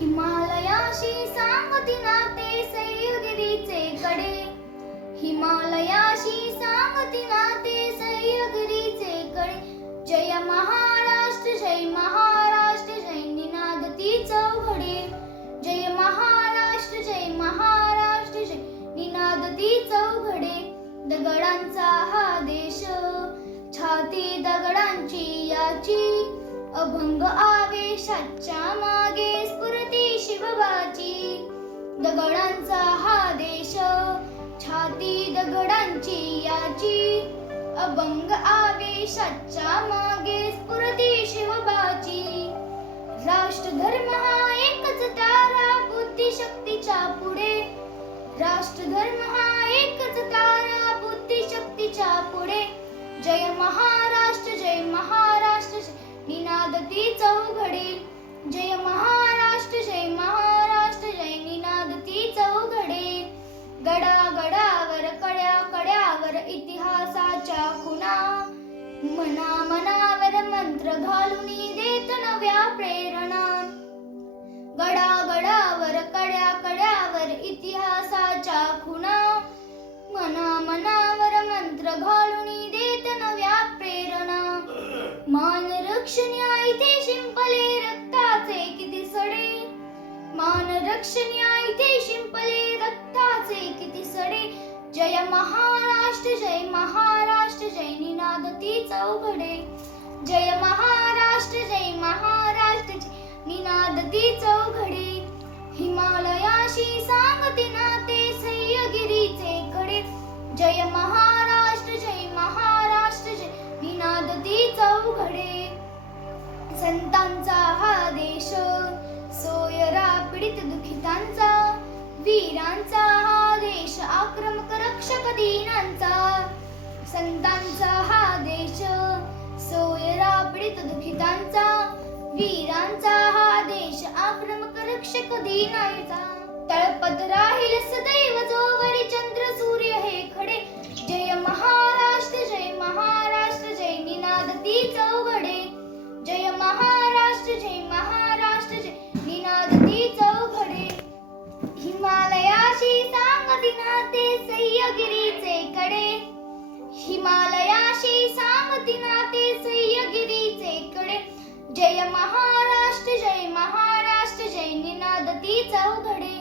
हिमालयाशी सांगती नाते सह्याद्रीचे कडे, हिमालयाशी सांगती नाते सह्याद्रीचे कडे. जय महाराष्ट्र जय महाराष्ट्र जय निनादती चौघडे, जय महाराष्ट्र जय महाराष्ट्र जय निनादती चौघडे. दगडांचा हा देश, छाती दगडांची याची, अभंग आवेशाच्या मागे स्फुरती शिवबाची. दगडांचा हा देश, छाती दगडांची याची, अभंग आवेशाच्या मागे स्फुरती शिवबाची. राष्ट्रधर्म हा एकच तारा बुद्धिशक्तीच्या पुढे, राष्ट्रधर्म हा एकच तारा बुद्धिशक्तीच्या पुढे. जय महाराष्ट्र जय महाराष्ट्र जय निनादती चौघडे, जय महाराष्ट्र जय महाराष्ट्र जय निनादती चौघडे. गडागडावर कड्या कड्यावर इतिहासाच्या खुणा, मना मनावर मंत्र घालून देत नव्या प्रेरणा. गडागडावर कड्या कड्यावर इतिहासाच्या खुणा, मना मनावर मंत्र घालून देत नव्या प्रेरणा. मान रक्षण्या इथे शिंपले रक्ताचे किती सडे, मान रक्षण्या इथे शिंपले रक्ताचे किती सडे. जय महाराष्ट्र जय महाराष्ट्र जय निनादती चौघडे, जय महाराष्ट्र जय महाराष्ट्र जय निनादती चौघडे. हिमालयाशी सांगती नाते सह्याद्रीचे कडे, जय महाराष्ट्र जय महाराष्ट्र जय निनादती चौघडे. संतांचा हा देश, सोयरा पीडित दुखितांचा, वीरांचा हा देश आक्रमक रक्षक दीनांचा. संतांचा हा देश, सोयरा पीडित दुखितांचा, वीरांचा हा देश आक्रमक रक्षक दीनांचा. तळपत राहील सदैव जोवरी चंद्र सूर्य हे खडे. जय महाराष्ट्र जय महाराष्ट्र जय निनादती चौघडे, जय महाराष्ट्र जय महाराष्ट्र जय निनादती चौघडे. हिमालयाशी सांगती नाते सह्याद्रीचे कडे, हिमालयाशी सांगती नाते सह्याद्रीचे कडे. जय महाराष्ट्र जय महाराष्ट्र जय निनादती चौघडे.